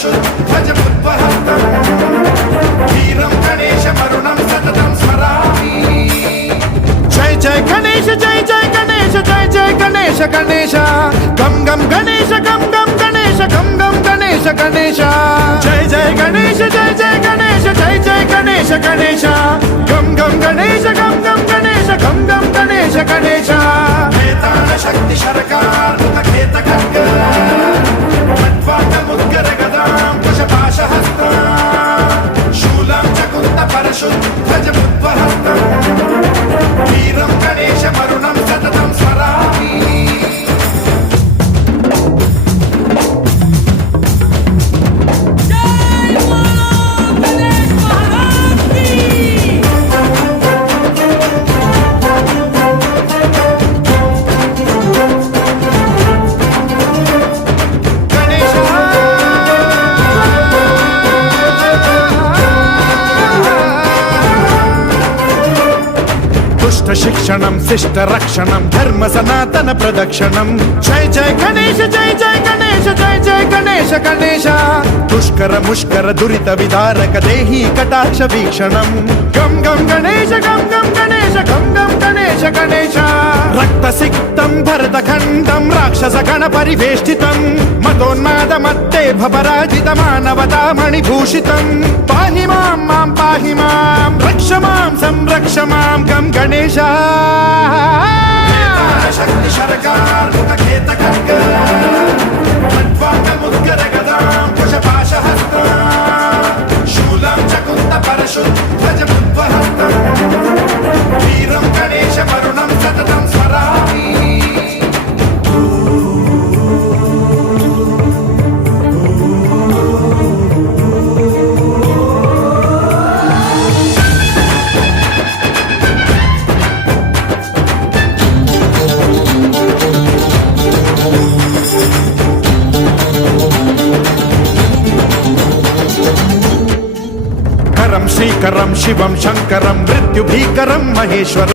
परशुध्वजमुद्वहस्तम् वीरं गणेशमरुणं सततं स्मरामि। जय जय गणेश जय जय गणेश जय जय गणेश गणेश गम गम गणेश गम गम गणेश गम गम गणेश गणेश जय जय गणेश जय जय गणेश जय जय गणेश गणेश गम गम गणेश गम गम गणेश गम गम गणेश गणेश वेदान शक्ति शरकार मुखखेत खड्ग खट्वाङ्गमुद्गर गदां कुशपाशहस्तं शूलं च कुन्द परशुध्वजमुद्वहस्तम् वीरं गणेशमरुणं सततं स्मरामि। शिक्षणं शिष्ट रक्षणं धर्म सनातन प्रदक्षिणं जय जय गणेश जय जय गणेश जय जय गणेश गणेश दुष्कर मुष्कर दुरित विदारक देहि कटाक्ष वीक्षणं गम गम गणेश गम गम गणेश गम गम गणेश गणेश रक्त सिक्तं भरतखण्डं राक्षस गण परिवेष्टितं मदोन्माद मत्ते भपराजित मानवता मणिभूषितं पाहि मां मां पाहि मां रक्ष मां संरक्ष मां गम गणेश शक्ति शरकार मुखखेत खड्ग खट्वाङ्गमुद्गर गदां कुशपाशहस्तं शूलं च कुन्द परशुध्वजमुद्वहस्तम् वीरं गणेशमरुणं सततं स्मरामि। श्रीकरं शिवं शङ्करं मृत्युभीकरं महेश्वरम्